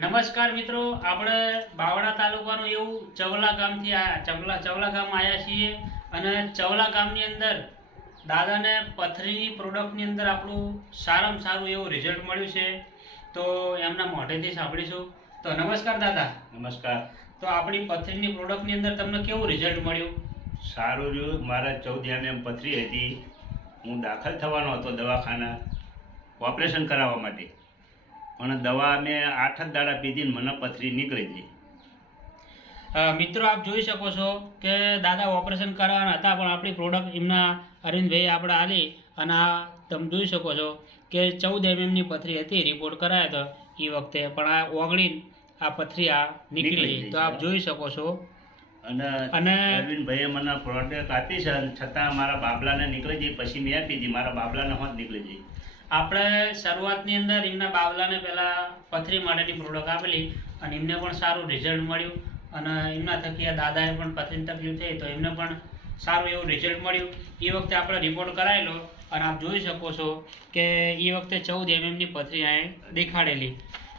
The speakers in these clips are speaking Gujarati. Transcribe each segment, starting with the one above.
નમસ્કાર મિત્રો આપણે બાવળા તાલુકાનું એવું ચવલા ગામથી આ ચવલા ચવલા ગામ આવ્યા છીએ અને ચવલા ગામની અંદર દાદાને પથરીની પ્રોડક્ટની અંદર આપણું સારામાં સારું એવું રિઝલ્ટ મળ્યું છે. તો એમના મોઢેથી સાંભળીશું. તો નમસ્કાર દાદા. નમસ્કાર. તો આપણી પથરીની પ્રોડક્ટની અંદર તમને કેવું રિઝલ્ટ મળ્યું? સારું રહ્યું. મારા ચૌદ એમ પથરી હતી. હું દાખલ થવાનો હતો દવાખાના ઓપરેશન કરાવવા માટે. પણ દવા મેં આઠ જ દાડા પીધીને મને પથરી નીકળી ગઈ. મિત્રો આપ જોઈ શકો છો કે દાદા ઓપરેશન કરવાના હતા પણ આપણી પ્રોડક્ટ એમના અરવિંદભાઈ આપણે આલી અને આ તમે જોઈ શકો છો કે ચૌદ એમએમની પથરી હતી રિપોર્ટ કરાયો હતો એ વખતે પણ આ ઓગળી આ પથરી આ નીકળી તો આપ જોઈ શકો છો. અને અને- અરવિંદભાઈએ મને પ્રોડક્ટ આપી છે છતાં મારા બાબલાને નીકળી ગઈ પછી મેં આપી હતી મારા બાબલાને હોત નીકળી ગઈ. આપણે શરૂઆતની અંદર એમના બાવલાને પહેલાં પથરી માટેની પ્રોડક્ટ આપેલી અને એમને પણ સારું રિઝલ્ટ મળ્યું. અને એમના થકી દાદાએ પણ પથરીની તકલીફ થઈ તો એમને પણ સારું એવું રિઝલ્ટ મળ્યું. એ વખતે આપણે રિપોર્ટ કરાયેલો અને આપ જોઈ શકો છો કે એ વખતે ચૌદ એમએમની પથરી અહીં દેખાડેલી.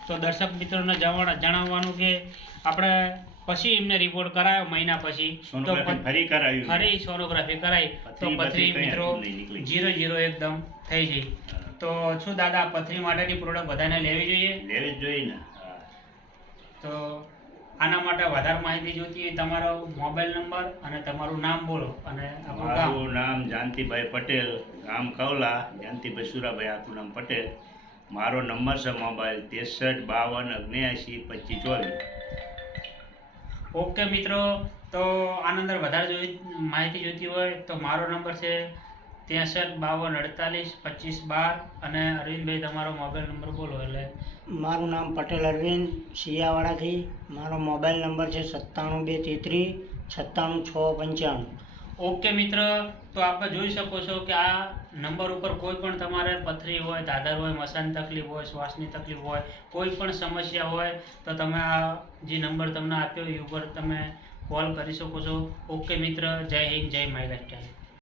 તો દર્શક મિત્રોને જણાવવાનું કે આપણે પછી એમને રિપોર્ટ કરાયો મહિના પછી. તો ફરી કરાયું. ફરી સોનોગ્રાફી કરાઈ. તો પથરી- મિત્રો જીરો જીરો એકદમ થઈ ગઈ. તો શું દાદા પથરી માટેની પ્રોડક્ટ બધાને લેવી જોઈએ? લેવી જ જોઈએ ને. તો આના માટે વધારે માહિતી જોઈતી હોય તમારો મોબાઈલ નંબર અને તમારું નામ બોલો અને મારું નામ જાનતીભાઈ પટેલ ગામ કવલા જાનતીભાઈ સુરાભાઈ આખું નામ પટેલ. મારો નંબર છે મોબાઈલ ત્રેસઠ બાવન અગ્નેયાસી પચીસ ચોવીસ. ઓકે મિત્રો તો આના અંદર વધારે જોઈ માહિતી જોઈતી હોય તો મારો નંબર છે ત્રેસઠ બાવન અડતાલીસ પચીસ બાર અને અરવિંદભાઈ તમારો મોબાઈલ નંબર બોલો એટલે. મારું નામ પટેલ અરવિંદ સિયાવાડાથી મારો મોબાઈલ નંબર છે સત્તાણું બે તેત્રીસ છત્તાણું છ પંચાણું. ઓકે મિત્ર, તો આપણે જોઈ શકો છો કે આ નંબર ઉપર કોઈ પણ તમારે પથરી હોય, દાદર હોય, મસાની તકલીફ હોય, શ્વાસની તકલીફ હોય, કોઈ પણ સમસ્યા હોય, તો તમે આ જે નંબર તમને આપ્યો એ ઉપર તમે કોલ કરી શકો છો. ઓકે મિત્ર, જય હિન્દ, જય લાઈફ